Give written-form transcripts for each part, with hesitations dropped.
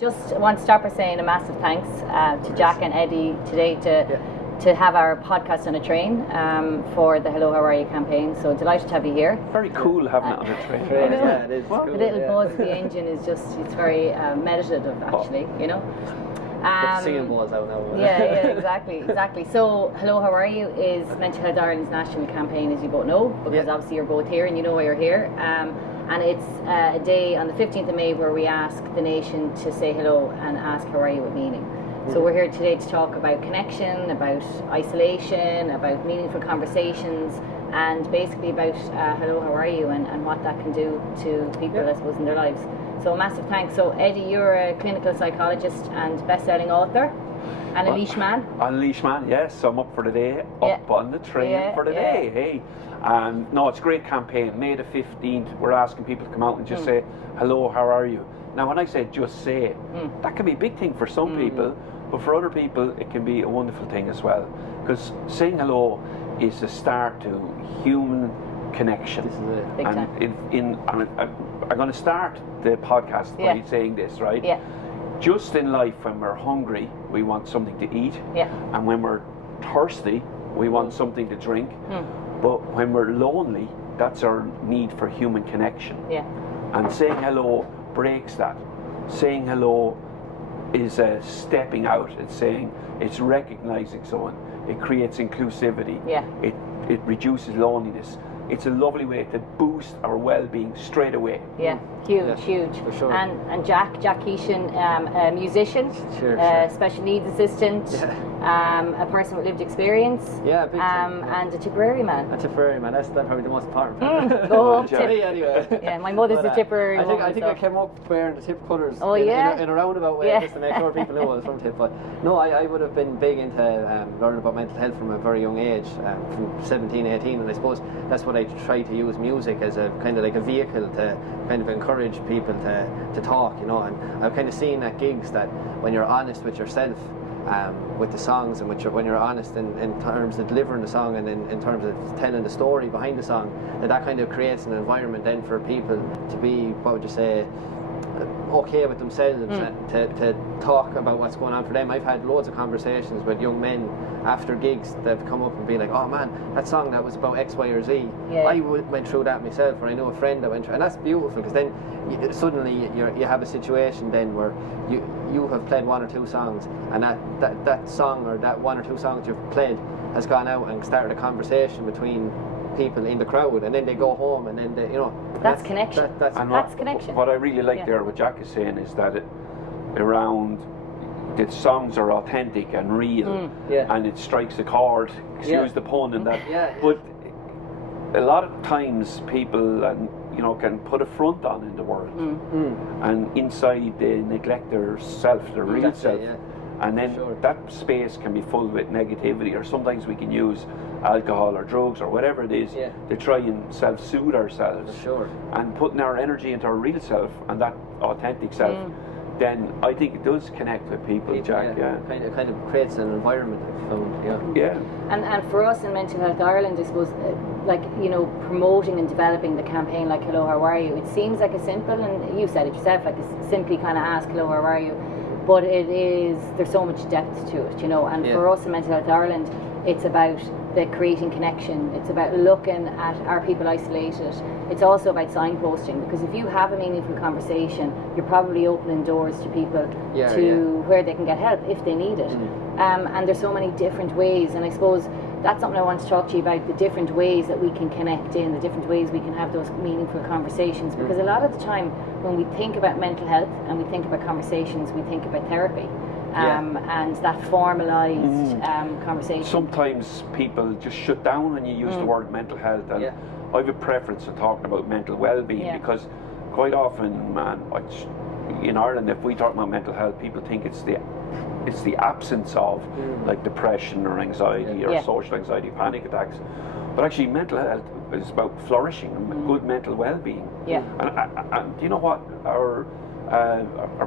Just want to start by saying a massive thanks to Jack and Eddie today to have our podcast on a train for the Hello How Are You campaign. So delighted to have you here. Very cool having it on a train. Yeah, it is. The Cool, little buzz of the engine is it's very meditative actually, you know. Singing balls out now. Yeah, exactly. So, Hello, How Are You is Mental Health Ireland's national campaign, as you both know, because obviously you're both here and you know why you're here. And it's a day on the 15th of May where we ask the nation to say hello and ask how are you with meaning. So we're here today to talk about connection, about isolation, about meaningful conversations, and basically about hello, how are you, and what that can do to people, I suppose, in their lives. So massive thanks. So Eddie, you're a clinical psychologist and best-selling author, and a leash man. A leash man, yes. I'm up for the day, up on the train for the day. Hey, no, it's a great campaign. May the 15th, we're asking people to come out and just say, hello, how are you? Now, when I say just say, that can be a big thing for some people, but for other people, it can be a wonderful thing as well. Because saying hello is a start to human connection. This is it. Big time. I'm going to start the podcast by saying this, right? Yeah. Just in life, when we're hungry, we want something to eat. Yeah. And when we're thirsty, we want something to drink. But when we're lonely, that's our need for human connection. Yeah. And saying hello breaks that. Saying hello is stepping out. It's recognizing someone. It creates inclusivity. Yeah. It reduces loneliness. It's a lovely way to boost our well-being straight away. Yeah, huge. For sure. And Jack Keeshan, a musician, Sure. special needs assistant, a person with lived experience, Yeah, big time. and a Tipperary man. A Tipperary man, that's probably the most important part. Go up, Yeah, Tip. anyway. Yeah, my mother's a Tipperary I woman, think so. I came up wearing the Tip colours Oh, in yeah? a roundabout way, just to make sure people knew I was from Tip. But no, I would have been big into learning about mental health from a very young age, from 17, 18, and I suppose that's what I try to use music as a kind of like a vehicle to kind of encourage people to talk, you know. And I've kind of seen at gigs that when you're honest with yourself, with the songs, and when you're honest in terms of delivering the song and in terms of telling the story behind the song, that kind of creates an environment then for people to be, what would you say, okay with themselves to talk about what's going on for them. I've had loads of conversations with young men after gigs that have come up and be like, oh man, that song that was about X, Y or Z, I went through that myself, or I know a friend that went through, and that's beautiful, because then suddenly you have a situation then where you have played one or two songs, and that song or that one or two songs you've played has gone out and started a conversation between people in the crowd, and then they go home, and then That's connection. That's connection. What I really like there, what Jack is saying, is that the songs are authentic and real, and it strikes a chord. Excuse the pun and that. But a lot of times people can put a front on in the world, and inside they neglect their self, their real self. And then that space can be full with negativity, or sometimes we can use alcohol or drugs or whatever it is to try and self-soothe ourselves. And putting our energy into our real self and that authentic self, then I think it does connect with people, Jack. Kind of creates an environment of found, And for us in Mental Health Ireland, I suppose, promoting and developing the campaign like Hello, How Are You? It seems like a simple, and you said it yourself, like a simply kind of ask Hello, How Are You? But there's so much depth to it, and for us in Mental Health Ireland, it's about the creating connection. It's about looking at, are people isolated? It's also about signposting, because if you have a meaningful conversation, you're probably opening doors to people where they can get help if they need it. And there's so many different ways, and I suppose that's something I want to talk to you about, the different ways that we can connect in, the different ways we can have those meaningful conversations, because a lot of the time when we think about mental health and we think about conversations, we think about therapy. And that formalised conversation. Sometimes people just shut down when you use the word mental health, and I have a preference for talking about mental well-being, because quite often, in Ireland, if we talk about mental health, people think it's the absence of like depression or anxiety or social anxiety, panic attacks. But actually, mental health is about flourishing and good mental well-being. And you know what, our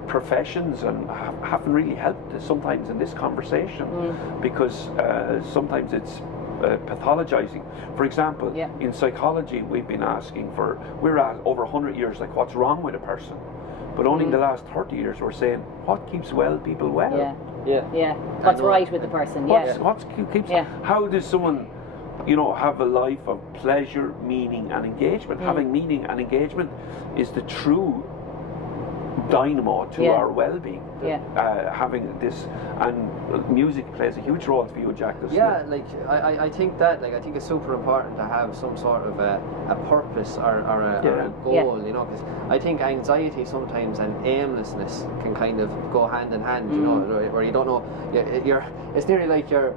professions haven't really helped sometimes in this conversation, because sometimes it's pathologizing. For example, in psychology, we're at over 100 years, like what's wrong with a person, but only in the last 30 years we're saying what keeps well people well. What's right with the person? How does someone, have a life of pleasure, meaning, and engagement? Having meaning and engagement is the true dynamo to our well-being. Having this, and music plays a huge role for you, Jack. I think that, I think it's super important to have some sort of a purpose or a goal, because I think anxiety sometimes and aimlessness can kind of go hand in hand, where you don't know, it's nearly like you're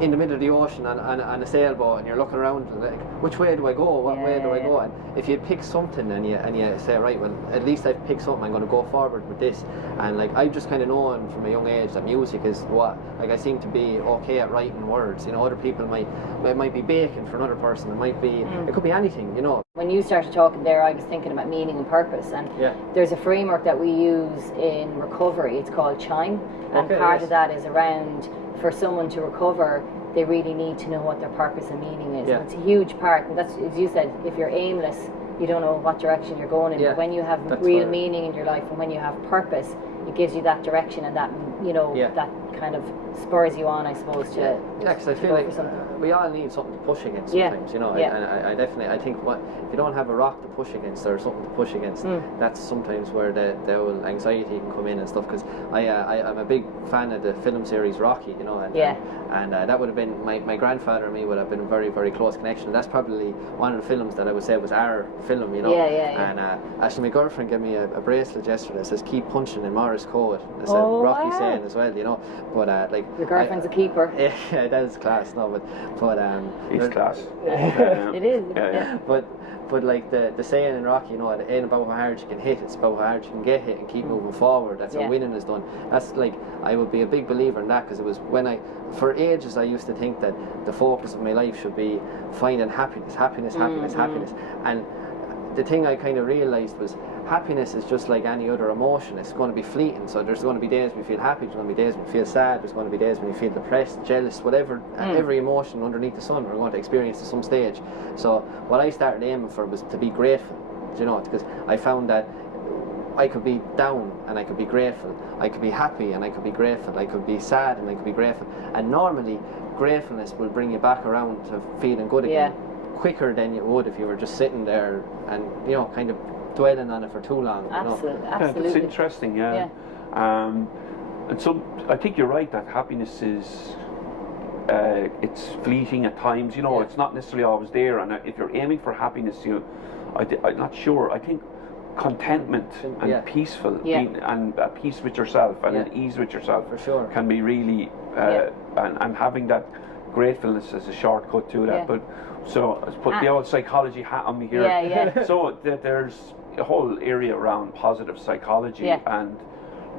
in the middle of the ocean on a sailboat, and you're looking around like, which way do I go? What way do I go? And if you pick something and you say, right, well, at least I've picked something, I'm going to go forward with this. And I've just kind of known from a young age that music is what, I seem to be okay at writing words. Other people might be baking for another person. It might be, it could be anything. When you started talking there, I was thinking about meaning and purpose, and there's a framework that we use in recovery. It's called CHIME, and part of that is around, for someone to recover, they really need to know what their purpose and meaning is. And it's a huge part, and that's, as you said, if you're aimless, you don't know what direction you're going in. But when you have real meaning in your life, and when you have purpose, it gives you that direction, and that that kind of spurs you on, I suppose, to because I feel like we all need something to push against sometimes, and I definitely, I think if you don't have a rock to push against or something to push against, that's sometimes where the whole anxiety can come in and stuff, because I'm a big fan of the film series Rocky, and that would have been, my grandfather and me would have been a very, very close connection, and that's probably one of the films that I would say was our film, and actually my girlfriend gave me a bracelet yesterday that says "Keep punching" in Morris code. It's a Rocky saying as well, but your girlfriend's a keeper. Yeah, that is class. No, but he's class. It is. But like the saying in Rocky, it ain't about how hard you can hit, it's about how hard you can get hit and keep moving forward. That's how winning is done. That's I would be a big believer in that, because it was for ages I used to think that the focus of my life should be finding happiness, and the thing I kind of realised was happiness is just like any other emotion. It's going to be fleeting. So there's going to be days when you feel happy, there's going to be days when you feel sad, there's going to be days when you feel depressed, jealous, whatever. Every emotion underneath the sun we're going to experience at some stage. So what I started aiming for was to be grateful, because I found that I could be down and I could be grateful, I could be happy and I could be grateful, I could be sad and I could be grateful, and normally gratefulness will bring you back around to feeling good again quicker than you would if you were just sitting there and kind of dwelling on it for too long. Absolutely. It's interesting, and so I think you're right that happiness is it's fleeting at times. It's not necessarily always there, and if you're aiming for happiness, I'm not sure. I think contentment and peaceful and at peace with yourself and at ease with yourself for sure can be really and having that gratefulness is a shortcut to that. But so let's put the old psychology hat on me here. So there's a whole area around positive psychology, and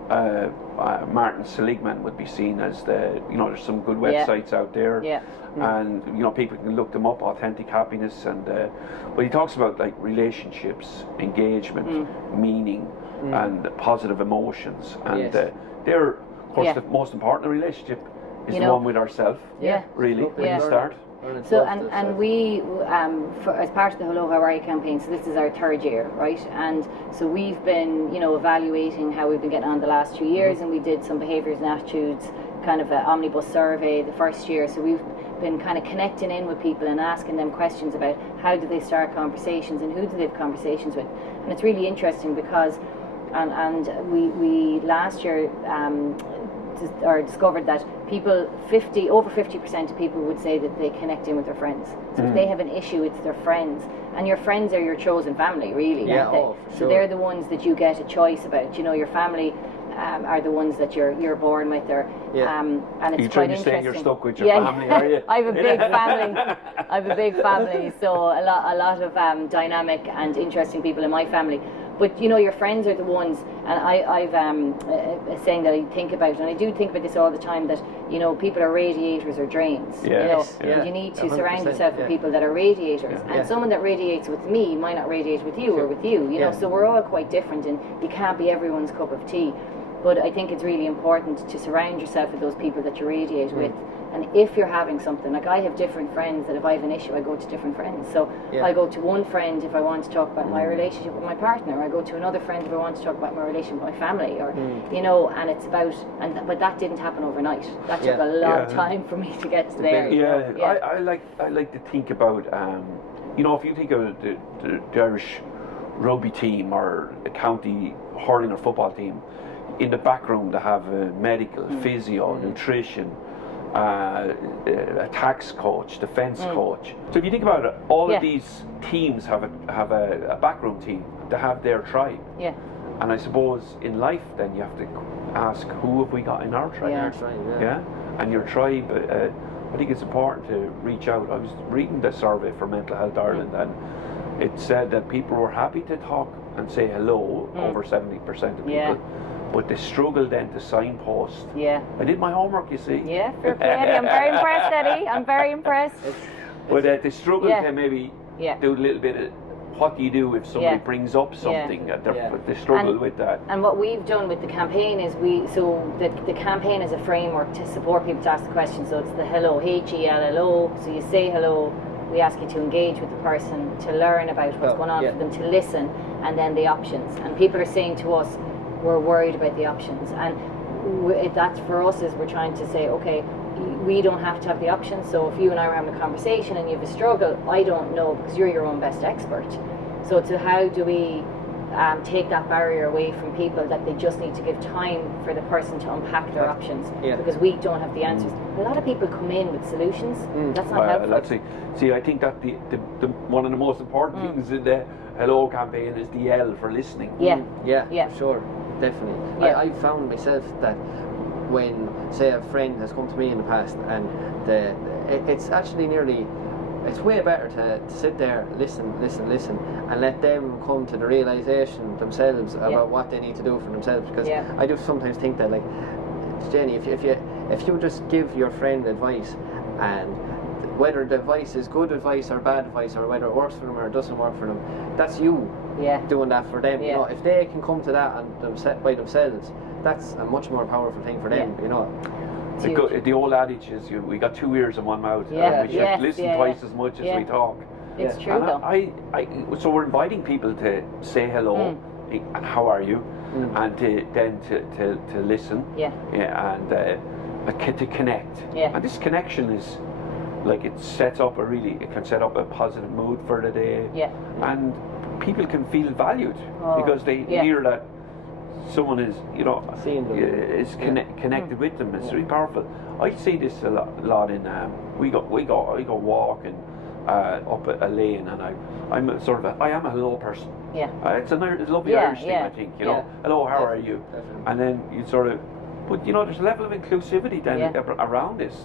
Martin Seligman would be seen as there's some good websites out there, and people can look them up, Authentic Happiness, and but he talks about relationships, engagement, meaning, and positive emotions, and they're of course the most important relationship is the one with ourselves, really, when you start. So and we as part of the Hello How Are You campaign, so this is our third year, right? And so we've been evaluating how we've been getting on the last 2 years, and we did some behaviours and attitudes kind of an omnibus survey the first year. So we've been kind of connecting in with people and asking them questions about how do they start conversations and who do they have conversations with. And it's really interesting because and we last year discovered that over 50% of people would say that they connect in with their friends. So if they have an issue, it's their friends, and your friends are your chosen family, really, aren't they? For sure. So they're the ones that you get a choice about. Your family are the ones that you're born with, or and it's quite interesting. You're stuck with your family, are you? I have a big family. I have a big family, so a lot of dynamic and interesting people in my family. But your friends are the ones, and I've a saying that I think about, and I do think about this all the time, that people are radiators or drains. And you need to surround yourself with people that are radiators, and someone that radiates with me might not radiate with you or with you. So we're all quite different, and you can't be everyone's cup of tea. But I think it's really important to surround yourself with those people that you radiate with, And if you're having something, like I have different friends that if I have an issue, I go to different friends. So I go to one friend if I want to talk about my relationship with my partner, or I go to another friend if I want to talk about my relationship with my family, or you know, and it's about, but that didn't happen overnight. That took a long time for me to get to there. I like to think about, you know, if you think of the Irish rugby team or a county hurling or football team, in the back room they have medical, physio, nutrition, a tax coach, defence coach. So if you think about it, all of these teams have a backroom team. They have their tribe. Yeah. And I suppose in life, then you have to ask, who have we got in our tribe? Yeah. And your tribe. I think it's important to reach out. I was reading the survey for Mental Health Ireland, and it said that people were happy to talk and say hello, over 70% of people. But they struggle then to signpost. Yeah. I did my homework, you see. Yeah, fair play, Eddie. I'm very impressed, Eddie. I'm very impressed. But they struggle to maybe do a little bit of, what do you do if somebody brings up something? They struggle with that. And what we've done with the campaign is the campaign is a framework to support people to ask the question. So it's the hello, H-E-L-L-O. So you say hello. We ask you to engage with the person, to learn about what's going on for them, to listen, and then the options. And people are saying to us, we're worried about the options, and that's for us is we're trying to say, okay, we don't have to have the options. So if you and I were having a conversation and you have a struggle, I don't know, because you're your own best expert. So to how do we take that barrier away from people, that they just need to give time for the person to unpack their options, because we don't have the answers. A lot of people come in with solutions. That's not helpful. Let's see, I think that the one of the most important things in the Hello campaign is the L for listening. For sure, definitely. I found myself that when, say, a friend has come to me in the past, and it's actually it's way better to sit there, listen, and let them come to the realisation themselves about what they need to do for themselves. Because I do sometimes think that, like, Jenny, if you just give your friend advice, and whether the advice is good advice or bad advice, or whether it works for them or it doesn't work for them, that's you doing that for them. You know, if they can come to that and by themselves, that's a much more powerful thing for them. You know. The old adage is, we got 2 ears and 1 mouth, and we should listen twice as much as we talk. It's true, though. So we're inviting people to say hello and how are you, and to listen, and to connect. And this connection is, like, it can set up a positive mood for the day, and people can feel valued because they hear that someone is, you know, connected with them. It's really powerful. I see this a lot in I go walking up a lane, and I am a hello person. It's a lovely Irish thing, I think. You know, hello, how are you? Definitely. And then you sort of, but you know, there's a level of inclusivity then around this.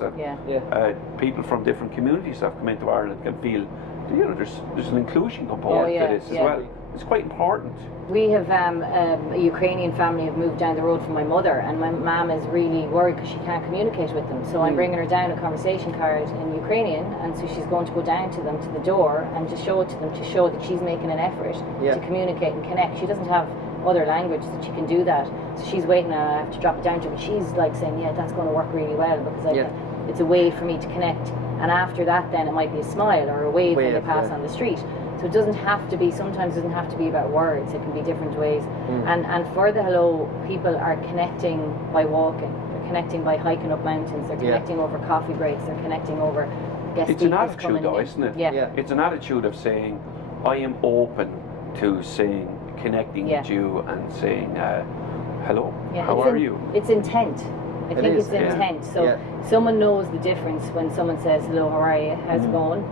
People from different communities that have come into Ireland can feel, you know, there's an inclusion component to this as well. It's quite important. We have a Ukrainian family have moved down the road from my mother, and my mum is really worried because she can't communicate with them. So I'm bringing her down a conversation card in Ukrainian, and so she's going to go down to them to the door and just show it to them, to show that she's making an effort to communicate and connect. She doesn't have other language that she can do that, so she's waiting, and I have to drop it down to her, but she's like saying, that's going to work really well, because it's a way for me to connect. And after that, then it might be a smile or a wave when they pass on the street. So it doesn't have to be, sometimes it doesn't have to be about words, it can be different ways. And for the hello, people are connecting by walking, they're connecting by hiking up mountains, they're connecting over coffee breaks, they're connecting over guest speakers. It's an attitude though, isn't it? It's an attitude of saying, I am open to connecting with you and saying, hello, how are you? It's intent. I think it's intent. So someone knows the difference when someone says, hello, how are you, how's it going?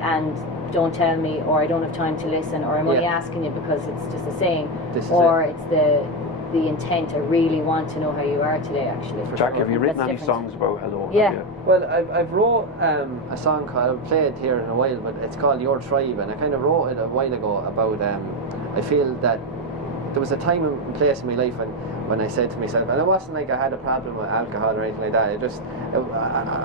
And don't tell me, or I don't have time to listen, or I'm only asking you because it's just a saying, or it's the intent, I really want to know how you are today, actually. Jack, have you written any songs about hello? Well, I've wrote a song called, I'll play it here in a while, but it's called Your Tribe, and I kind of wrote it a while ago about, I feel that there was a time and place in my life when I said to myself, and it wasn't like I had a problem with alcohol or anything like that. I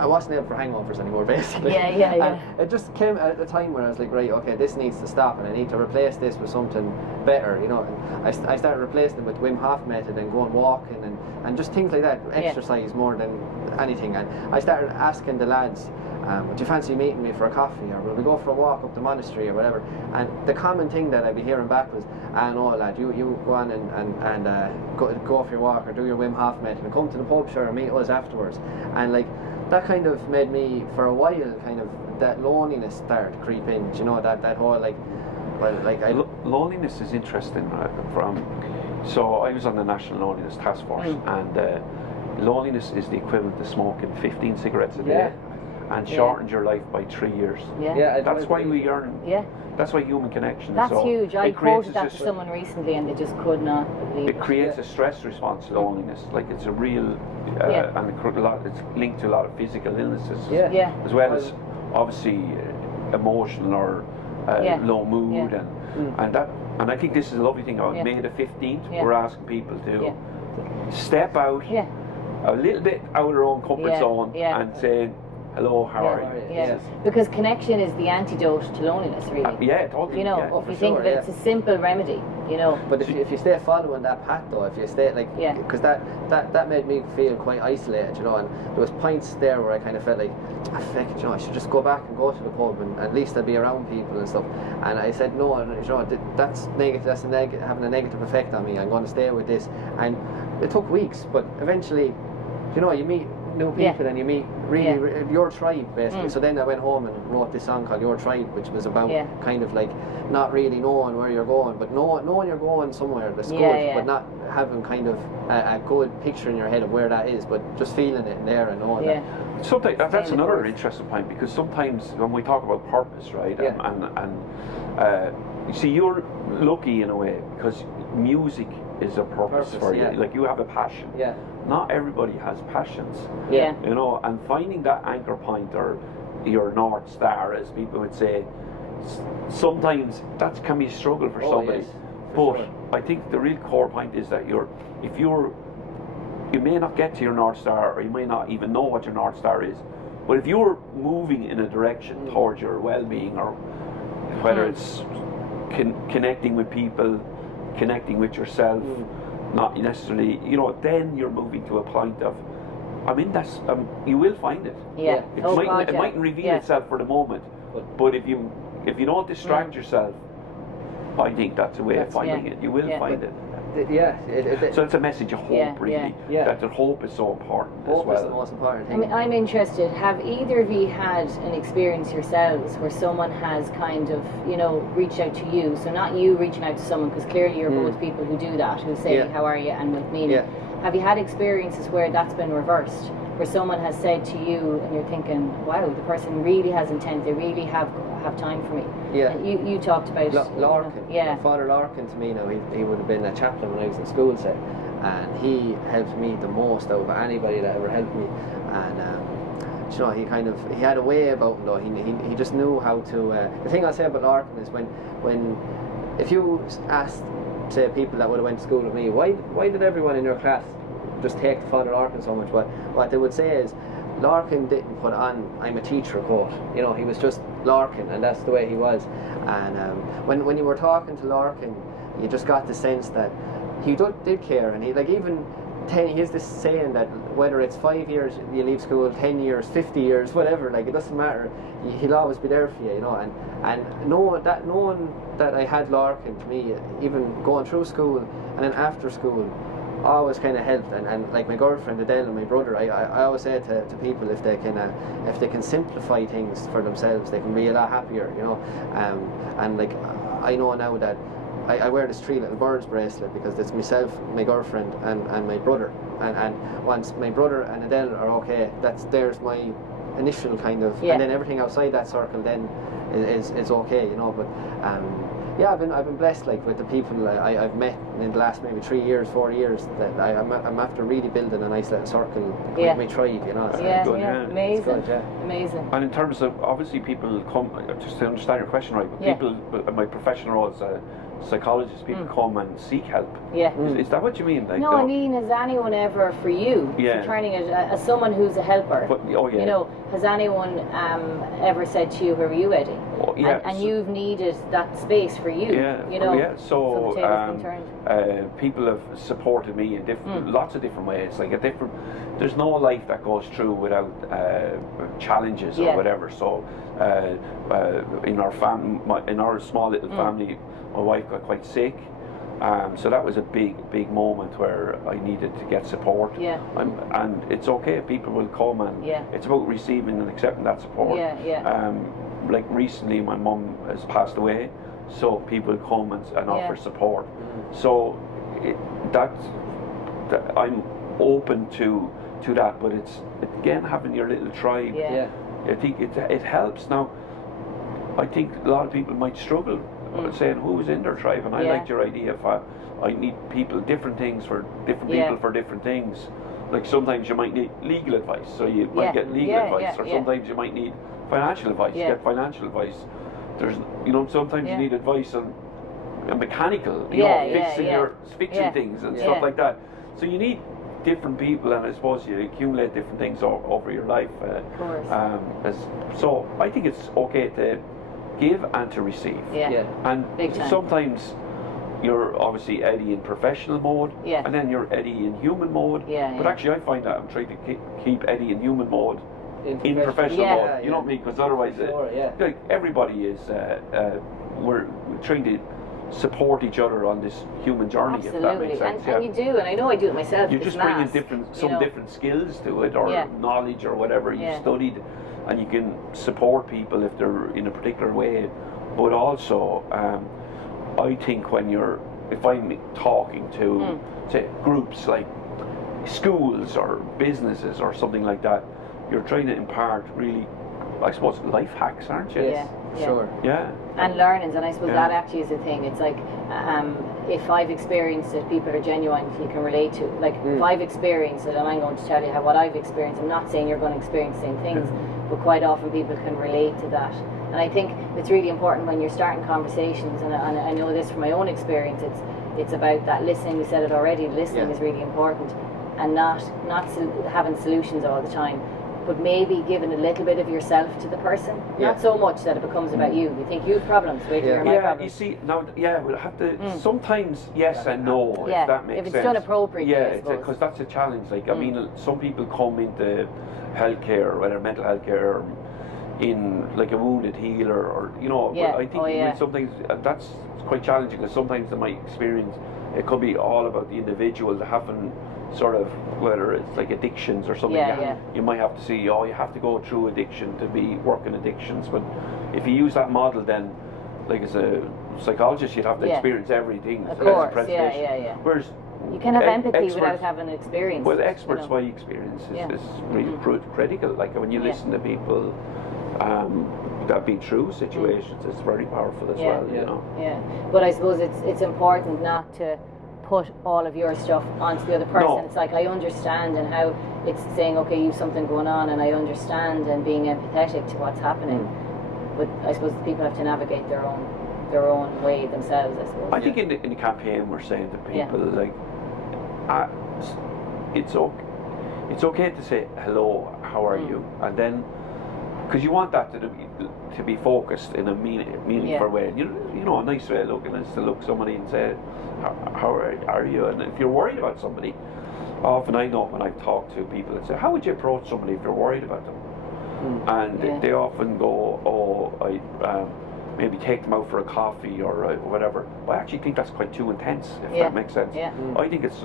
wasn't able for hangovers anymore, basically. Yeah. And it just came at a time where I was like, right, okay, this needs to stop, and I need to replace this with something better, you know. And I started replacing it with Wim Hof method and going walking and just things like that, exercise more than anything. And I started asking the lads, would you fancy meeting me for a coffee, or will we go for a walk up the monastery or whatever? And the common thing that I'd be hearing back was, no lad, you go on and go for your walk or do your Wim Hof method and come to the pub sure and meet us afterwards. And like that kind of made me, for a while, kind of that loneliness started to creep in, you know, that whole like, well, like loneliness is interesting, right? So I was on the National Loneliness Task Force, and loneliness is the equivalent to smoking 15 cigarettes a day, and shortened your life by 3 years. That's why we earn. That's why human connection. That's so huge. I quoted that to someone recently, and they just could not believe it. It creates a stress response to loneliness. Like it's a real, and it's linked to a lot of physical illnesses, as well as obviously emotional or low mood, and I think this is a lovely thing. On May the 15th, we're asking people to step out a little bit out of their own comfort zone and say, hello, how are you? Because connection is the antidote to loneliness, really. Totally. You know, if you think of it, it's a simple remedy, you know. But if you stay following that path though, if you stay like, because that made me feel quite isolated, you know, and there was points there where I kind of felt like, you know, I should just go back and go to the pub and at least I'll be around people and stuff. And I said, no, you know, that's negative, having a negative effect on me, I'm going to stay with this. And it took weeks, but eventually, you know, you meet new people and you meet really your tribe, basically. So then I went home and wrote this song called Your Tribe, which was about kind of like not really knowing where you're going, but knowing you're going somewhere that's good, but not having kind of a good picture in your head of where that is, but just feeling it there and knowing that. Something that's another interesting point, because sometimes when we talk about purpose, right, and you see, you're lucky in a way because music is a purpose for you. Like you have a passion. Not everybody has passions. You know, and finding that anchor point or your North Star, as people would say, sometimes that can be a struggle for somebody. But I think the real core point is that you may not get to your North Star, or you may not even know what your North Star is, but if you're moving in a direction towards your well-being, or whether it's connecting with people, connecting with yourself, not necessarily, you know, then you're moving to a point of, I mean, that's you will find it. It mightn't reveal itself for the moment, but if you don't distract yourself, I think that's a way of finding it. You will find it. So it's a message of hope, really. That the hope is so important. Hope as well. is the most important thing. I mean, I'm interested. Have either of you had an experience yourselves where someone has kind of, you know, reached out to you? So not you reaching out to someone, because clearly you're both people who do that, who say, how are you, and with meaning. Have you had experiences where that's been reversed, where someone has said to you and you're thinking, wow, the person really has intent, they really have time for me? You talked about Larkin. Father Larkin, to me now, he would have been a chaplain when I was in school, say, and he helped me the most out of anybody that ever helped me. And you know, he had a way about him though. He just knew how to. The thing I'll say about Larkin is if you asked, say, people that would have went to school with me, why did everyone in your class just take to Father Larkin so much? What they would say is, Larkin didn't put on "I'm a teacher" quote. You know, he was just Larkin, and that's the way he was. And when you were talking to Larkin, you just got the sense that he did care, and he, like, even 10. He has this saying that whether it's 5 years you leave school, 10 years, 50 years, whatever, like, it doesn't matter. He'll always be there for you, you know. And knowing that I had Larkin, to me, even going through school and then after school, always kind of helped. And like my girlfriend Adele and my brother, I always say to people, if they can simplify things for themselves, they can be a lot happier, you know. And like, I know now that I wear this 3 little birds bracelet because it's myself, my girlfriend, and my brother. And once my brother and Adele are okay, there's my initial kind of, and then everything outside that circle then is okay, you know. But I've been blessed, like, with the people I've met in the last maybe 3 years, 4 years, that I'm after really building a nice little circle with my tribe, you know. Amazing. Good, Amazing. And in terms of, obviously, people come, just to understand your question right, but people, my professional role as a psychologists, people come and seek help. Yeah. Is that what you mean? Like, no, I mean, has anyone ever, for you, turning it as someone who's a helper, you know, has anyone ever said to you, where were you, Eddie? Oh, yeah. And you've needed that space for you, you know? So people have supported me in lots of different ways. Like there's no life that goes through without challenges or whatever. So in our small little family, my wife got quite sick. So that was a big moment where I needed to get support. And it's okay, people will come, and it's about receiving and accepting that support. Like recently, my mum has passed away, so people come and offer support. So I'm open to that, but it's again having your little tribe. I think it helps. Now, I think a lot of people might struggle saying who's in their tribe, and I liked your idea of I need people, different things for different people for different things. Like sometimes you might need legal advice, so you might get legal advice, or sometimes you might need financial advice, get financial advice. There's, sometimes you need advice on mechanical, fixing things and stuff like that. So you need different people, and I suppose you accumulate different things over your life. Of course. So I think it's okay to give and to receive. And sometimes you're obviously Eddie in professional mode, and then you're Eddie in human mode. But actually I find that I'm trying to keep Eddie in human mode in professional mode. You know what I mean? Because otherwise, like everybody is, we're trying to support each other on this human journey. Absolutely. If that makes sense. And you do, and I know I do it myself. You just bring in different skills to it, or knowledge, or whatever you studied, and you can support people if they're in a particular way. But also, I think if I'm talking to say groups like schools or businesses or something like that, you're trying to impart really, I suppose, life hacks, aren't you? Sure. And learnings, and I suppose that actually is a thing. It's like if I've experienced it, people are genuine, you can relate to. Like if I've experienced it, and I'm going to tell you what I've experienced. I'm not saying you're going to experience the same things, but quite often people can relate to that. And I think it's really important when you're starting conversations, and I know this from my own experience. It's about that listening. We said it already. Listening is really important, and not having solutions all the time, but maybe giving a little bit of yourself to the person. Not so much that it becomes about you. You think you have problems, wait till you're my problems. You see, now, we'll have to, sometimes yes and no, if that makes sense. If it's done appropriately, because that's a challenge. Like, I mean, some people come into healthcare, whether mental healthcare, in like a wounded healer, or, but I think sometimes that's quite challenging, because sometimes they might experience, it could be all about the individual having sort of, whether it's like addictions or something, you might have to see, you have to go through addiction to be working addictions. But if you use that model, then like as a psychologist, you'd have to experience everything. Of course, Whereas you can have empathy without having an experience. Well, experts' by experience is really critical. Like when you listen to people that have been through situations, it's very powerful as well. But I suppose it's important not to put all of your stuff onto the other person. It's like, I understand, and how it's saying, okay, you've something going on, and I understand, and being empathetic to what's happening. But I suppose people have to navigate their own way themselves, I suppose. I think in the campaign we're saying to people, like, it's okay to say hello, how are you, and then, because you want that to be focused in a meaningful way. A nice way of looking is to look somebody and say, how are you? And if you're worried about somebody, often I know when I've talked to people and say, how would you approach somebody if you're worried about them? And they often go, I maybe take them out for a coffee or whatever. But I actually think that's quite too intense, if that makes sense. I think it's,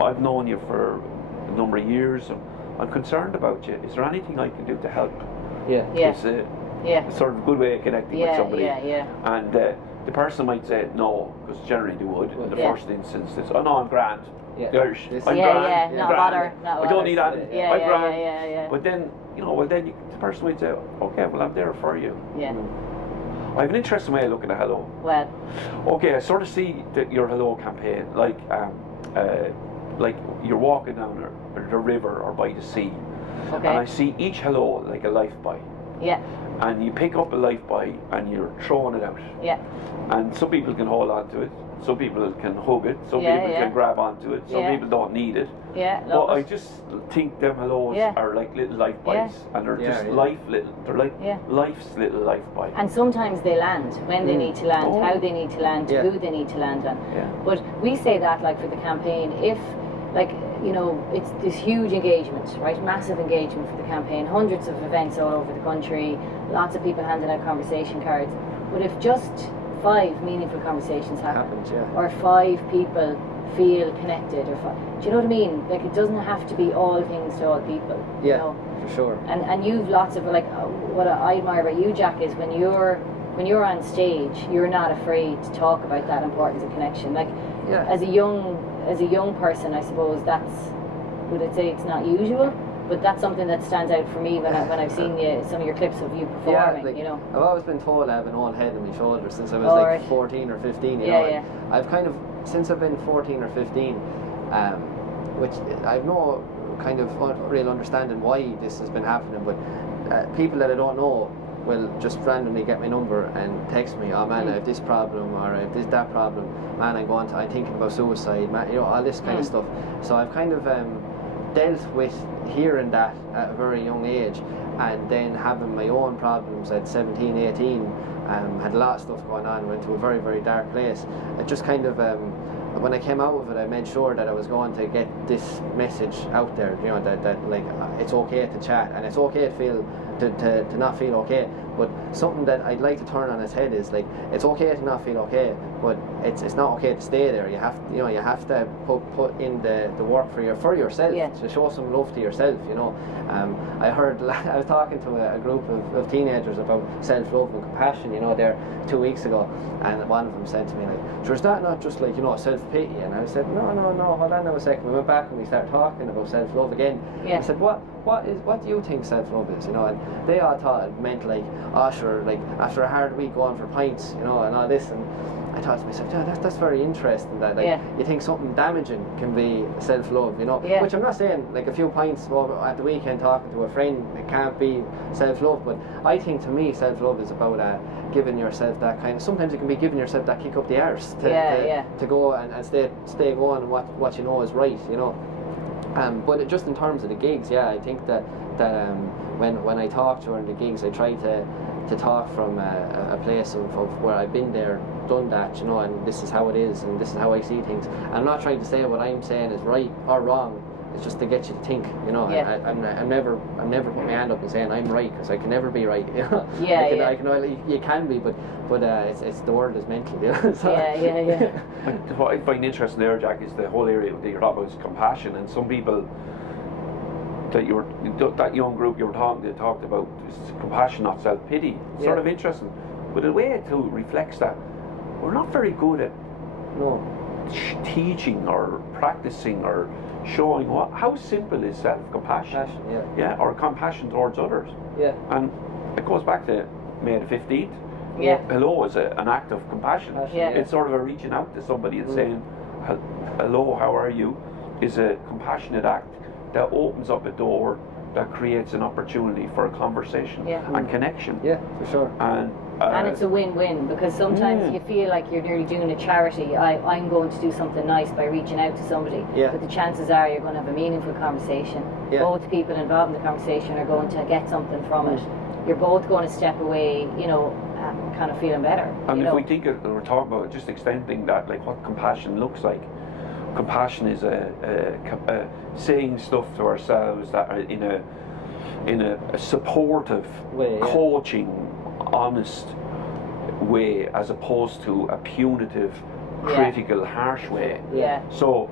I've known you for a number of years, and I'm concerned about you. Is there anything I can do to help? It's a sort of good way of connecting with somebody. And the person might say no, because generally they would in the first instance. It's, oh no, I'm grand. I'm grand. Not bother. I don't need that. I'm grand. But then, the person might say, okay, well, I'm there for you. I have an interesting way of looking at hello. Well. Okay, I sort of see your hello campaign like you're walking down the river or by the sea, and I see each hello like a life buoy. Yeah. And you pick up a life buoy and you're throwing it out. Yeah. And some people can hold on to it, some people can hug it, some people can grab onto it, some people don't need it. Yeah, but I just think them hellos are like little life buoys, and they're just they're like life's little life buoy. And sometimes they land when they need to land, how they need to land, who they need to land on. Yeah. But we say that, like, for the campaign, if, like, you know, it's this huge engagement, right? Massive engagement for the campaign, hundreds of events all over the country, lots of people handing out conversation cards. But if just 5 meaningful conversations happen, or 5 people feel connected, or do you know what I mean? Like, it doesn't have to be all things to all people. Yeah, you know? for sure. And you've lots of, like, what I admire about you, Jack, is when you're on stage, you're not afraid to talk about that importance of connection. Like, as a young person, I suppose would I say it's not usual, but that's something that stands out for me when I've seen some of your clips of you performing. Like, you know, I've always been told I have an old head on my shoulders since I was 14 or 15. You know, I've kind of, since I've been 14 or 15, which I've no kind of real understanding why this has been happening, but people that I don't know will just randomly get my number and text me, oh man, I have this problem, or I have that problem, man, I'm thinking about suicide, man, you know, all this kind of stuff. So I've kind of dealt with hearing that at a very young age, and then having my own problems at 17, 18, had a lot of stuff going on, went to a very, very dark place. It just kind of, when I came out of it, I made sure that I was going to get this message out there, you know, that like, it's okay to chat, and it's okay to feel, to not feel okay. But something that I'd like to turn on its head is, like, it's okay to not feel okay, but it's not okay to stay there. You have to put in the work for yourself, to show some love to yourself, you know. I was talking to a group of teenagers about self-love and compassion, you know, there 2 weeks ago, and one of them said to me, like, sure, is that not just, like, you know, self-pity? And I said, no, hold on now a second. We went back and we started talking about self-love again. I said, what do you think self-love is, you know? And they all thought it meant, like, oh sure, like, after a hard week going for pints, you know, and all this. And I thought to myself, yeah, that's very interesting, that, like, you think something damaging can be self-love, you know, which I'm not saying, like, a few pints at the weekend talking to a friend, it can't be self-love, but I think, to me, self-love is about giving yourself that kind of, sometimes it can be giving yourself that kick up the arse to go and stay going what you know is right, you know. But just in terms of the gigs, I think that when I talk during the gigs, I try to talk from a place of where I've been there, done that, you know, and this is how it is, and this is how I see things. And I'm not trying to say what I'm saying is right or wrong. It's just to get you to think, you know. I'm never putting my hand up and saying I'm right, because I can never be right. You know? You can be, but it's the world is mental. You know? So. What I find interesting there, Jack, is the whole area that you're talking about is compassion, and some people that young group you were talked about is compassion, not self-pity. Sort of interesting, but in a way it too reflects that we're not very good at teaching or practicing or showing how simple is self-compassion, or compassion towards others. And it goes back to May the 15th. Hello is an act of compassion. It's sort of a reaching out to somebody and saying, hello, how are you, is a compassionate act that opens up a door, that creates an opportunity for a conversation and connection. For sure. And it's a win-win, because sometimes you feel like you're nearly doing a charity. I'm going to do something nice by reaching out to somebody, but the chances are you're going to have a meaningful conversation. Both people involved in the conversation are going to get something from it. You're both going to step away, you know, kind of feeling better. And if we think we're talking about just extending that, like what compassion looks like. Compassion is a saying stuff to ourselves that are in a supportive, coaching, honest way, as opposed to a punitive, critical, harsh way. So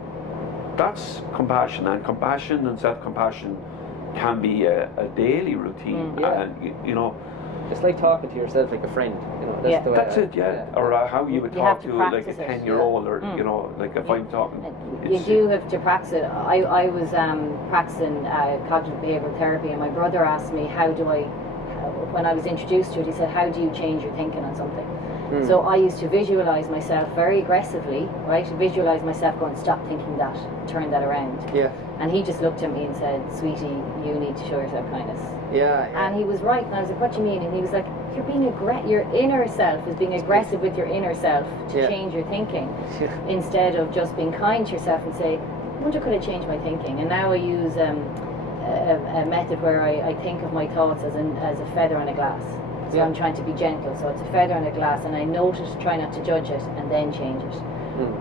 that's compassion, and self-compassion can be a daily routine. And you know, it's like talking to yourself like a friend, you know. That's the way that's it, or how you would talk to like a 10-year-old, or you know, like if I'm talking. You do have to practice it. I was practicing cognitive behavioural therapy, and my brother asked me, when I was introduced to it, he said, how do you change your thinking on something? So I used to visualize myself very aggressively, right? Visualize myself going, stop thinking that, turn that around. Yeah. And he just looked at me and said, sweetie, you need to show yourself kindness. Yeah. And he was right. And I was like, what do you mean? And he was like, you're being your inner self is being aggressive with your inner self to change your thinking, instead of just being kind to yourself and say, I wonder could I change my thinking? And now I use a method where I think of my thoughts as a feather on a glass. So I'm trying to be gentle. So it's a feather on a glass, and I notice, try not to judge it, and then change it.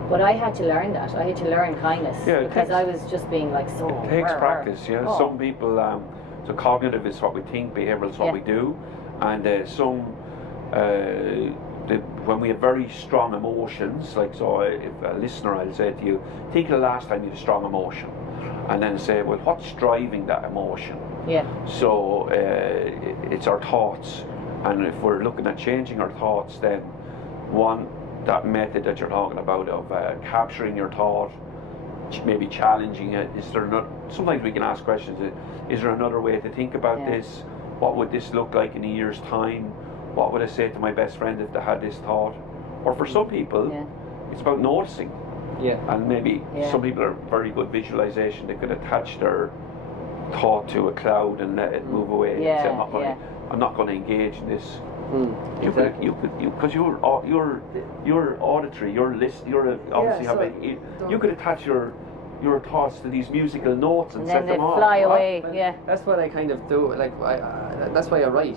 But I had to learn that. I had to learn kindness because I was just being like so. It takes practice. Yeah. Oh. Some people. So cognitive is what we think. Behavioral is what we do, and when we have very strong emotions, like if a listener, I'll say to you, think of the last time you had a strong emotion, and then say, well, what's driving that emotion? Yeah. So it's our thoughts, and if we're looking at changing our thoughts, then that method that you're talking about of capturing your thought, maybe challenging it. Is there not? Sometimes we can ask questions. Is there another way to think about this? What would this look like in a year's time? What would I say to my best friend if they had this thought? Or for some people, it's about noticing. Yeah. And maybe some people are very good visualization. They could attach their thought to a cloud and let it move away. Yeah. And say, I'm not going to engage in this. Exactly. Because you're auditory, you could attach your thoughts to these musical notes and set them off. And then they fly away. Well, that's what I kind of do. Like that's why I write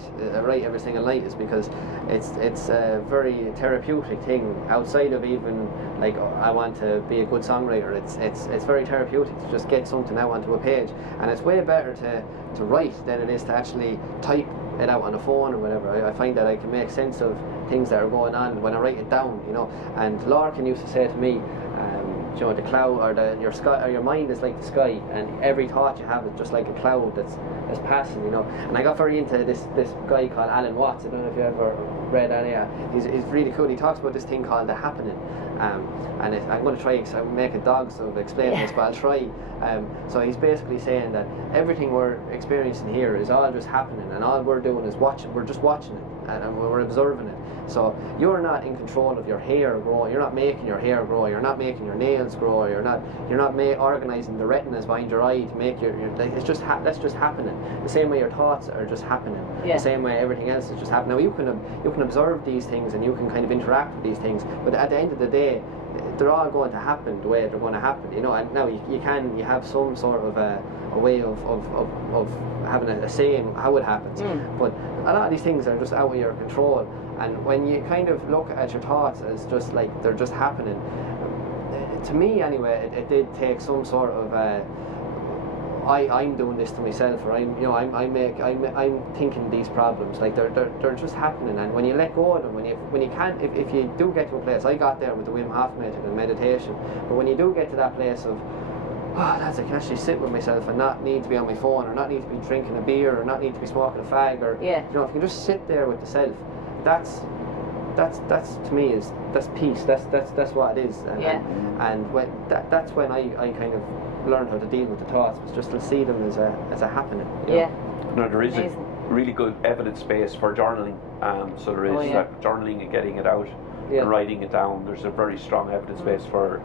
every single night, is because it's a very therapeutic thing. Outside of even like I want to be a good songwriter, it's very therapeutic to just get something out onto a page, and it's way better to write than it is to actually type it out on a phone or whatever. I find that I can make sense of things that are going on when I write it down, And Larkin used to say to me, the cloud or your sky or your mind is like the sky, and every thought you have is just like a cloud that's passing, And I got very into this guy called Alan Watts. I don't know if you ever read any. He's really cool. He talks about this thing called the happening, and I'm going to try. I make a dog so of explaining this, but I'll try. So he's basically saying that everything we're experiencing here is all just happening, and all we're doing is watching. We're just watching it, and we're observing it. So you're not in control of your hair growing. You're not making your hair grow. You're not making your nails grow. You're not organising the retinas behind your eye to make your that's just happening. The same way your thoughts are just happening. The same way everything else is just happening. Now you can observe these things and you can kind of interact with these things, but at the end of the day, they're all going to happen the way they're going to happen. And now you have some sort of a way of having a say in how it happens. But a lot of these things are just out of your control. And when you kind of look at your thoughts as just like they're just happening, to me anyway, it did take some sort of I'm doing this to myself, or I'm thinking these problems, like they're just happening. And when you let go of them, when you can't, if you do get to a place, I got there with the Wim Hof method and meditation, but when you do get to that place of lads, I can actually sit with myself and not need to be on my phone, or not need to be drinking a beer, or not need to be smoking a fag, or if you can just sit there with the self, that's to me that's peace. That's what it is. And when that's when I kind of learned how to deal with the thoughts, was just to see them as a happening. Now there is a really good evidence base for journaling. So there is journaling and getting it out and writing it down. There's a very strong evidence base for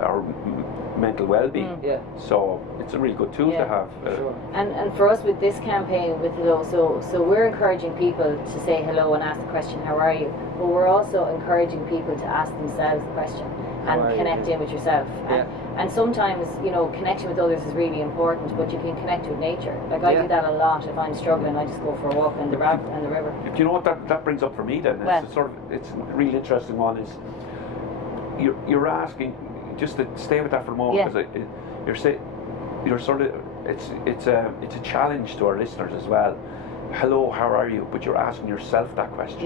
our mental well-being. So it's a really good tool to have. Sure. And for us with this campaign with Hello, so we're encouraging people to say hello and ask the question, how are you? But we're also encouraging people to ask themselves the question and connect in with yourself. And sometimes, connection with others is really important, but you can connect with nature. Like I do that a lot. If I'm struggling, I just go for a walk in the river. Do you know what that brings up for me then? It's it's a really interesting one. Is you're asking, just to stay with that for a moment, because you're sort of it's a challenge to our listeners as well. Hello, how are you? But you're asking yourself that question.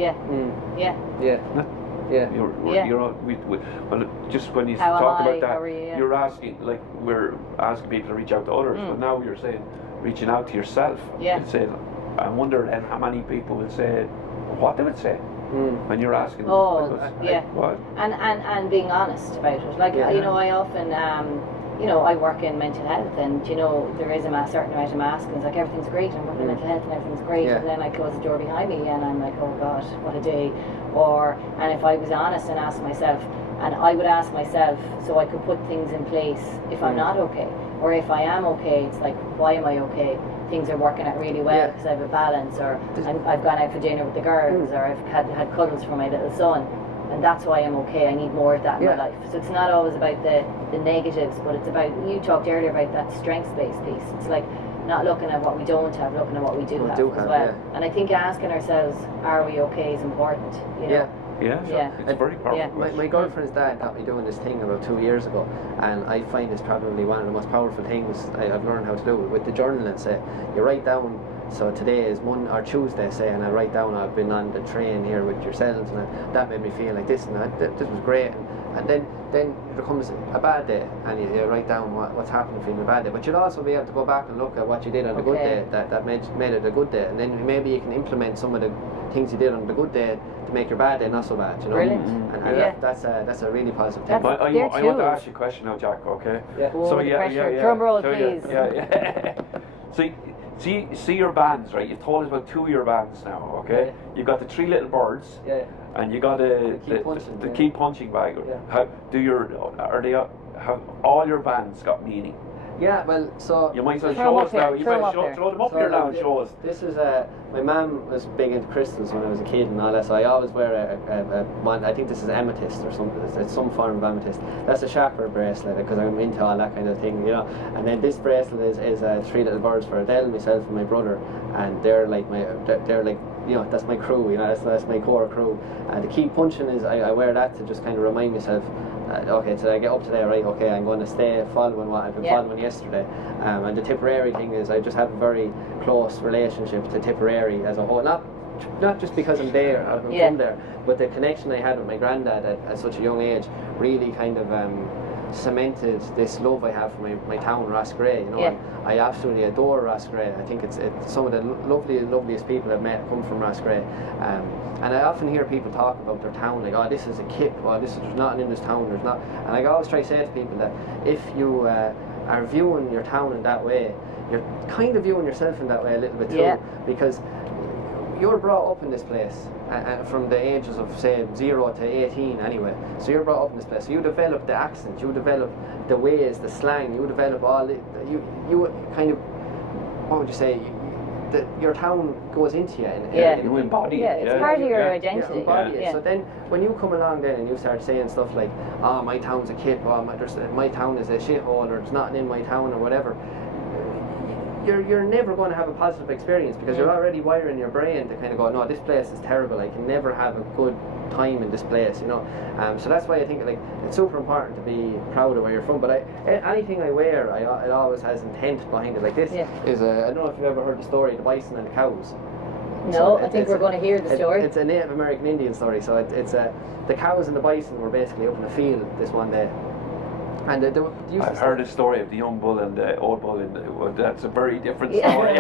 Just when you talked about that, you're asking, like we're asking people to reach out to others, but now you're saying reaching out to yourself. You'd say, I wonder then how many people will say what they would say. When you're asking what? And being honest about it. Like I often you know, I work in mental health, and you know, there is a certain amount of mask, and it's like everything's great, I'm working in mental health and everything's great, and then I close the door behind me and I'm like, oh God, what a day. And if I was honest and asked myself, and I would ask myself so I could put things in place if I'm not okay, or if I am okay, it's like, why am I okay? Things are working out really well because I have a balance, or I've gone out for dinner with the girls, or I've had cuddles for my little son, and that's why I'm okay. I need more of that in my life. So it's not always about the negatives, but it's about, you talked earlier about that strengths-based piece. It's like not looking at what we don't have, looking at what we do have as well. And I think asking ourselves, are we okay, is important. You know? It's very powerful. My girlfriend's dad got me doing this thing about 2 years ago, and I find it's probably one of the most powerful things I've learned how to do with the journaling. Say, you write down, so today is Monday or Tuesday, say, and I write down I've been on the train here with yourselves, and that made me feel like this, and this was great. And then there comes a bad day, and you write down what's happened for you in a bad day. But you'll also be able to go back and look at what you did on the good day that made it a good day, and then maybe you can implement some of the things you did on the good day to make your bad day not so bad. You know, brilliant. And that's a really positive thing. I want to ask you a question now, Jack. Okay. Drum roll, please. So see your bands, right? You've told us about 2 of your bands now, okay? Yeah. You've got the Three Little Birds, and you got the Keep Punching Bag. Yeah. Have all your bands got meaning? Yeah, well, so you might as well show us now. You might throw them up here now and show us. This is my mum was big into crystals when I was a kid and all that, so I always wear a one. I think this is amethyst or something. It's some form of amethyst. That's a chakra bracelet because I'm into all that kind of thing, you know. And then this bracelet is Three Little Birds for Adele, myself, and my brother, and they're like you know, that's my crew, you know, that's my core crew. The Keep Punching is I wear that to just kind of remind myself, okay, so I get up today, right, okay, I'm going to stay following what I've been following yesterday. And the Tipperary thing is I just have a very close relationship to Tipperary as a whole, not just because I'm there, I'm from there, but the connection I had with my granddad at such a young age really kind of cemented this love I have for my town, Roscrea, you know. And I absolutely adore Roscrea. I think it's some of the loveliest people I've met come from Roscrea. And I often hear people talk about their town, like, oh, this is a kip, or there's nothing in this town, there's not. And I always try to say to people that if you are viewing your town in that way, you're kind of viewing yourself in that way a little bit too, because you're brought up in this place from the ages of, say, 0 to 18 anyway. So you're brought up in this place. So you develop the accent, you develop the ways, the slang, you develop all the, you kind of, what would you say, your town goes into you and you embody it. It's part of your identity. So then when you come along then and you start saying stuff like, oh, my town's a kip, or my town is a shithole, or there's nothing in my town, or whatever, you're never going to have a positive experience because you're already wiring your brain to kind of go, no, this place is terrible, I can never have a good time in this place, you know. So that's why I think like it's super important to be proud of where you're from. But anything I wear, it always has intent behind it. Like this is I don't know if you've ever heard the story, the bison and the cows. No, so I think we're going to hear the story. It's a Native American Indian story. So it's the cows and the bison were basically up in a field this one day. And I've heard a story of the young bull and the old bull. That's a very different story.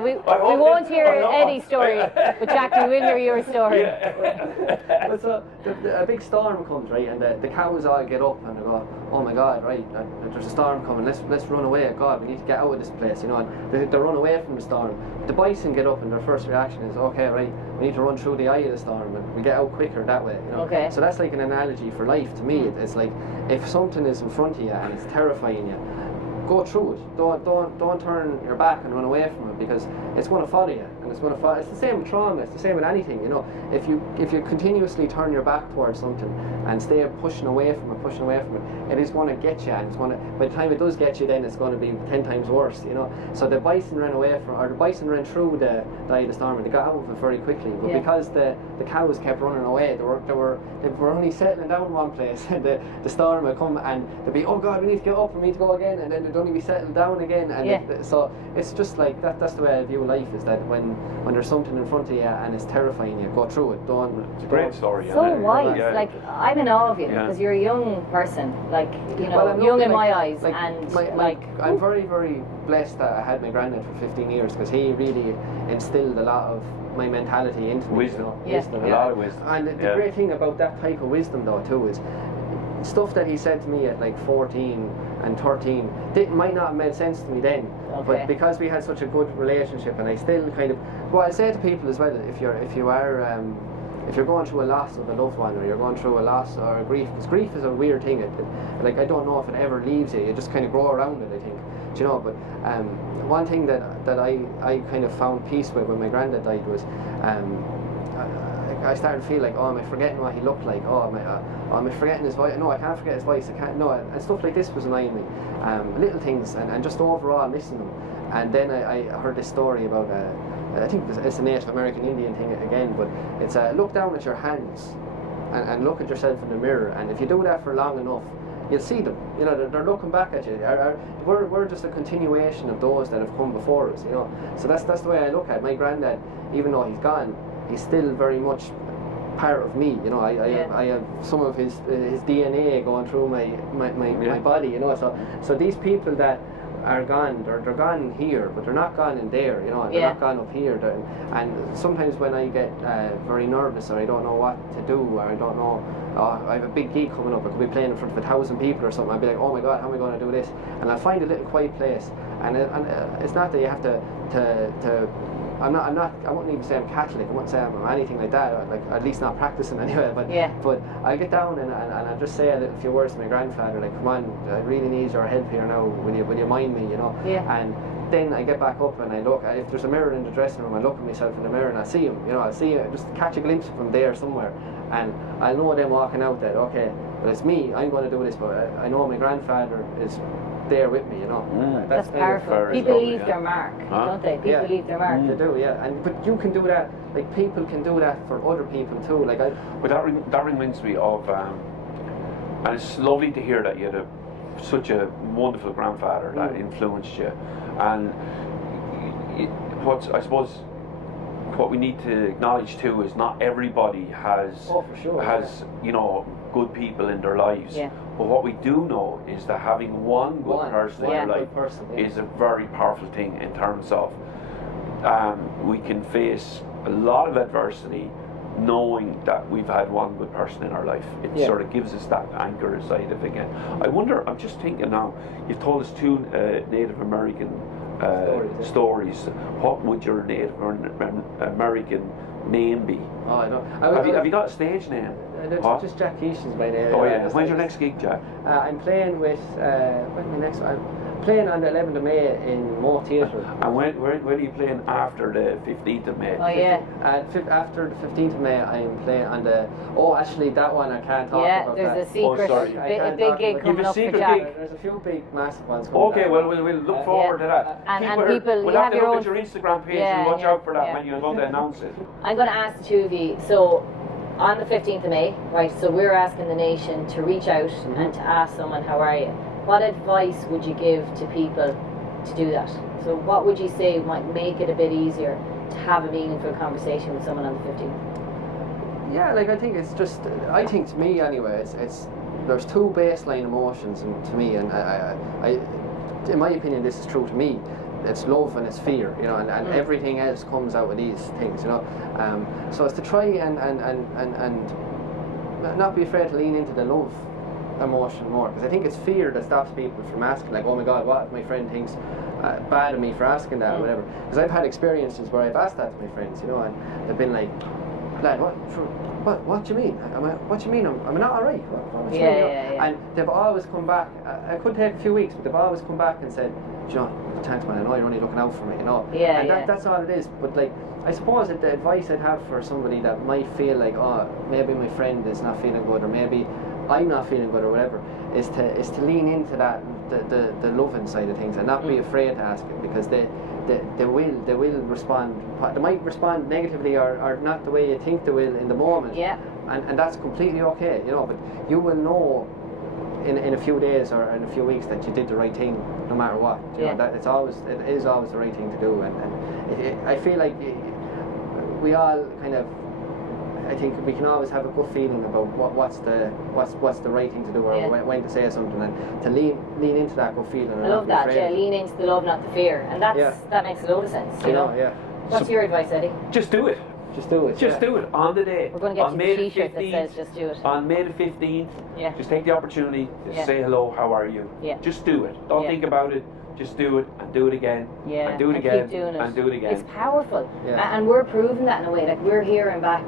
We won't hear Eddie's story, but Jack, we will hear your story. But so a big storm comes, right, and the cows all get up and they go, oh my God, right, there's a storm coming. Let's run away. God, we need to get out of this place, you know. And they run away from the storm. The bison get up and their first reaction is, okay, right, we need to run through the eye of the storm and we get out quicker that way, you know. Okay. So that's like an analogy for life to me. It's like if something is in front of you and it's terrifying you, go through it. Don't turn your back and run away from it because it's going to follow you, and it's going to follow. It's the same with trauma. It's the same with anything, you know. If you continuously turn your back towards something and stay pushing away from it, it is going to get you, and it's going to. By the time it does get you, then it's going to be 10 times worse, you know. So the bison ran through the eye of the storm and they got out of it very quickly. But because the cows kept running away, they were only settling down in one place, and the storm would come and they'd be, oh God, we need to get up, we need to go again, and then they'd only be settled down again. And so it's just like that's the way I view life, is that when there's something in front of you and it's terrifying you, go through it. It's a great story. So wise. Like, I'm in awe of you because you're a young person, like, you know, well, young in my eyes, and I'm very, very blessed that I had my granddad for 15 years because he really instilled a lot of my mentality into me. Wisdom. You know? A lot of wisdom. And the great thing about that type of wisdom though too is stuff that he said to me at like 14 and 13 might not have made sense to me then, but because we had such a good relationship, and I still kind of, well, I say to people as well, if you're going through a loss of a loved one, or you're going through a loss or a grief, because grief is a weird thing. Like, I don't know if it ever leaves you. You just kind of grow around it, I think. Do you know? But one thing that I kind of found peace with when my granddad died was, I started to feel like, oh, am I forgetting what he looked like? Oh, am I forgetting his voice? No, I can't forget his voice. I can't. No, and stuff like this was annoying me. Little things, and just overall missing them. And then I heard this story about. I think it's a Native American Indian thing again, but it's look down at your hands and look at yourself in the mirror, and if you do that for long enough, you'll see them. You know, they're looking back at you. We're just a continuation of those that have come before us. You know, so that's the way I look at it. My granddad, even though he's gone, he's still very much part of me. You know, I have some of his DNA going through my body. You know, so these people that are gone, they're gone here, but they're not gone in there, you know, and they're not gone up here. And sometimes when I get very nervous, or I don't know what to do, or I don't know, I have a big gig coming up, I could be playing in front of 1,000 people or something, I'll be like, oh my God, how am I going to do this? And I'll find a little quiet place, and it's not that you have to I wouldn't even say I'm Catholic, I wouldn't say I'm anything like that, like, at least not practicing anyway, but I get down and I just say a little few words to my grandfather, like, come on, I really need your help here now, will you mind me, you know? And then I get back up and I look, if there's a mirror in the dressing room, I look at myself in the mirror and I see him, you know, I see him, just catch a glimpse of him there somewhere, and I know them walking out that, okay, well, it's me, I'm going to do this, but I know my grandfather is there with me, you know. That's powerful. People leave their mark, don't they? People leave their mark. They do, yeah. But you can do that. Like, people can do that for other people too. Like, but that reminds me of, and it's lovely to hear that you had such a wonderful grandfather that influenced you. And I suppose what we need to acknowledge too is not everybody has you know, good people in their lives. But what we do know is that having one good person in your life is a very powerful thing in terms of we can face a lot of adversity knowing that we've had one good person in our life. It sort of gives us that anchor side of it again. I wonder, I'm just thinking now, you've told us two Native American stories. What would your Native American name be? Oh, I don't. Have you got a stage name? Just Jack Keeshan's my name. Oh yeah. When's your next gig, Jack? I'm playing with. When's my next one? I'm playing on the 11th of May in Moore Theatre. And when are you playing after the 15th of May? Oh yeah. After the 15th of May, I'm playing on the. Oh, actually, that one I can't talk about. Yeah, there's a secret, a big gig coming up for Jack. There's a few big, massive ones coming. Okay, well, we'll look forward to that. And people, we'll have to look at your Instagram page and watch out for that when you're going to announce it. I'm going to ask the two of you. So, on the 15th of May, right, so we're asking the nation to reach out and to ask someone, how are you? What advice would you give to people to do that? So what would you say might make it a bit easier to have a meaningful conversation with someone on the 15th? Yeah, like, I think it's just, I think to me anyway, it's there's two baseline emotions to me, and I in my opinion, this is true to me. It's love and it's fear, you know, and everything else comes out of these things, you know. So it's to try and not be afraid to lean into the love emotion more, because I think it's fear that stops people from asking, like, oh my God, what if my friend thinks bad of me for asking that or whatever. Because I've had experiences where I've asked that to my friends, you know, and they've been like, lad, what do you mean? What do you mean? I'm not alright. What do you mean? And they've always come back. It could take a few weeks, but they've always come back and said, you know, thanks man, I know you're only looking out for me, you know. That's all it is. But like, I suppose that the advice I'd have for somebody that might feel like, oh, maybe my friend is not feeling good, or maybe I'm not feeling good, or whatever, is to lean into that the loving side of things, and not be afraid to ask it, because they will respond. They might respond negatively or not the way you think they will in the moment. And that's completely okay, you know. But you will know in a few days or in a few weeks that you did the right thing, no matter what. You know, that it is always the right thing to do. And I feel like we all kind of, I think we can always have a good feeling about what's the right thing to do, or when to say something, and to lean into that good feeling. I love that. Lean into the love, not the fear, and that makes a lot of sense. You know. What's your advice, Eddie? Just do it. Just do it. Just do it on the day. We're going to get on you May the T-shirt that 15th, says "Just do it." On May the 15th, just take the opportunity to say hello. How are you? Just do it. Don't think about it. Just do it and do it again. And do it again. Keep doing it. And do it again. It's powerful, and we're proving that in a way. Like we're hearing back.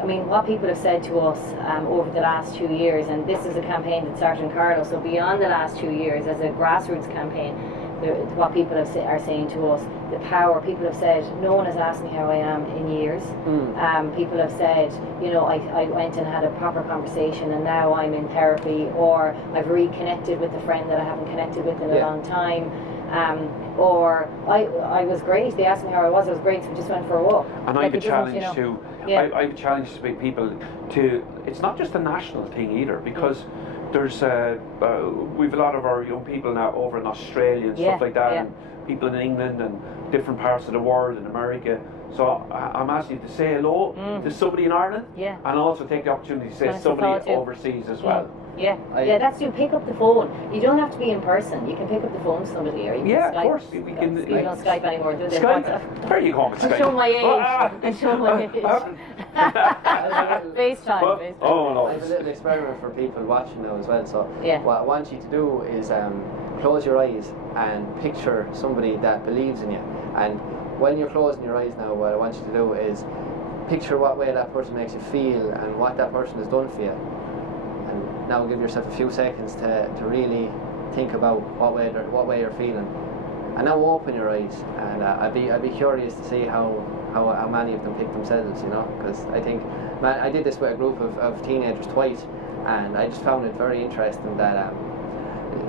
I mean, what people have said to us over the last 2 years, and this is a campaign that started in Carlo. So beyond the last 2 years, as a grassroots campaign, what people are saying to us, the power. People have said, no one has asked me how I am in years. People have said, you know, I went and had a proper conversation and now I'm in therapy, or I've reconnected with a friend that I haven't connected with in a long time. Or I was great. They asked me how I was great, so we just went for a walk. And I have a challenge to I have a challenge to people to, it's not just a national thing either, because there's we've a lot of our young people now over in Australia and stuff like that, and people in England and different parts of the world, in America. So I'm asking you to say hello to somebody in Ireland, and also take the opportunity to say somebody overseas as well. That's you. Pick up the phone. You don't have to be in person. You can pick up the phone to somebody, or you can Skype. Of course. We can. You don't Skype anymore, do they? Skype. There you go. And show my age. And show my age. FaceTime. Oh no. I have a little experiment for people watching now as well. So what I want you to do is close your eyes and picture somebody that believes in you. And when you're closing your eyes now, what I want you to do is picture what way that person makes you feel and what that person has done for you. And now give yourself a few seconds to really think about what way you're feeling. And now open your eyes, and I'd be curious to see how many of them pick themselves, you know, because I think, I did this with a group of teenagers twice, and I just found it very interesting that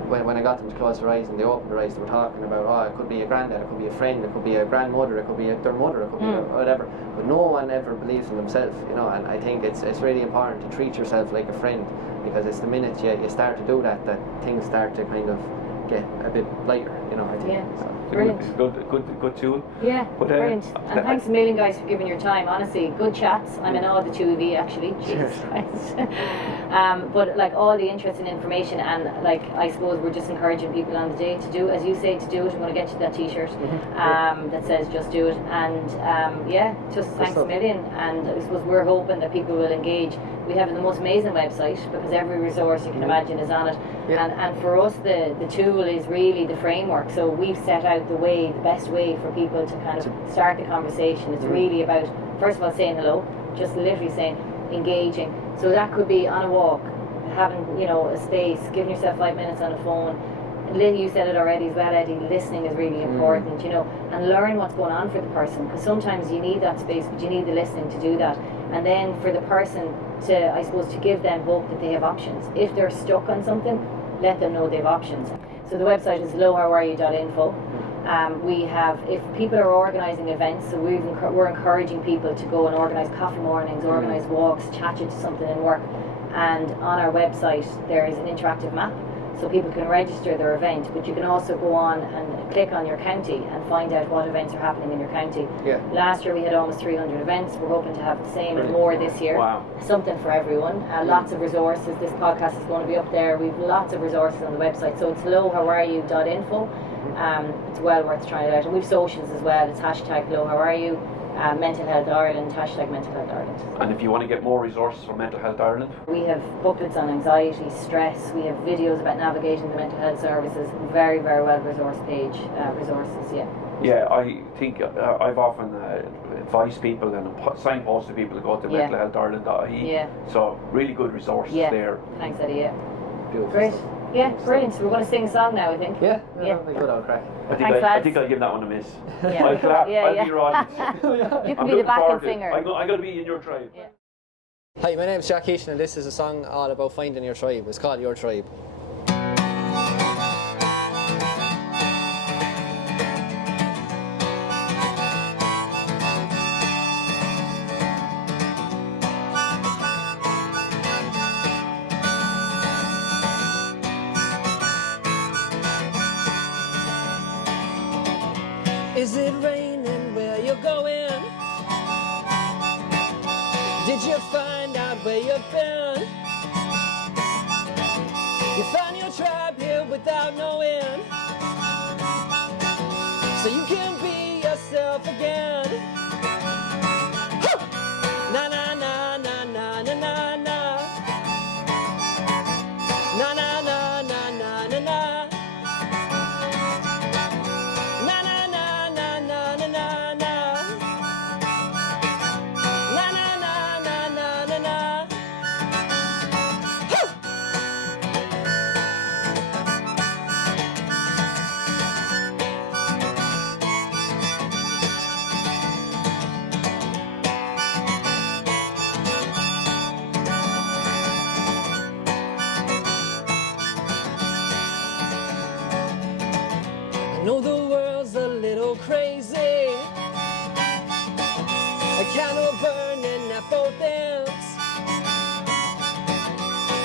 when I got them to close their eyes and they opened their eyes, they were talking about, it could be a granddad, it could be a friend, it could be a grandmother, it could be their mother, it could be whatever, but no one ever believes in themselves, you know. And I think it's really important to treat yourself like a friend, because it's the minute you start to do that things start to kind of get a bit lighter, you know. I think. Brilliant. Good tool. Yeah, brilliant. And thanks a million, guys, for giving your time. Honestly, good chats. I'm in awe of the two of you, actually. Jesus Christ. But like all the interesting information, and like I suppose we're just encouraging people on the day to do, as you say, to do it. I'm going to get you that T-shirt that says "Just Do It." And just thanks a million. And I suppose we're hoping that people will engage. We have the most amazing website, because every resource you can imagine is on it. And for us, the tool is really the framework. So we've set out the best way for people to kind of start the conversation. It's really about, first of all, saying hello, just literally saying, engaging. So that could be on a walk, having, you know, a space, giving yourself 5 minutes on the phone. You said it already as well, Eddie, listening is really important, you know, and learn what's going on for the person, because sometimes you need that space, but you need the listening to do that. And then for the person to, I suppose, to give them hope that they have options. If they're stuck on something, let them know they have options. So the website is lowhowareyou.info. We have, if people are organising events, so we're encouraging people to go and organise coffee mornings, organise walks, chat you to something in work. And on our website there is an interactive map, so people can register their event, but you can also go on and click on your county and find out what events are happening in your county. Last year we had almost 300 events. We're hoping to have the same and more this year. Something for everyone. Lots of resources. This podcast is going to be up there. We've lots of resources on the website, so it's lowhowareyou.info. It's well worth trying it out. And we've socials as well. It's #lowhowareyou, Mental Health Ireland, #Mental Health Ireland. And if you want to get more resources from Mental Health Ireland, we have booklets on anxiety, stress. We have videos about navigating the mental health services. Very, very well resourced page, resources. Yeah, I think I've often advised people and signposted people to go to mentalhealthireland.ie. So really good resources there. Thanks, Eddie. Beautiful. Great. Yeah, brilliant. So we're going to sing a song now, I think. Yeah. Good old crack. I think I'll give that one a miss. I'll clap. I'll be your audience. You can be the backing singer. I'm going to be in your tribe. Hi, my name is Keeshan, and this is a song all about finding your tribe. It's called Your Tribe. Is it raining where you're going? Did you find out where you've been? You found your tribe here without knowing, so you can be yourself again.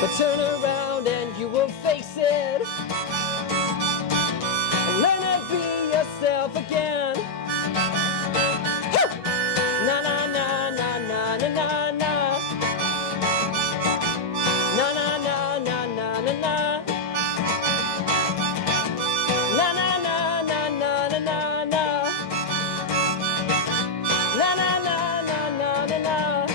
But turn around and you will face it. And learn to be yourself again. Na na na na na na na na. Na na na na na na na. Na na na na na na na na. Na na na na na na na.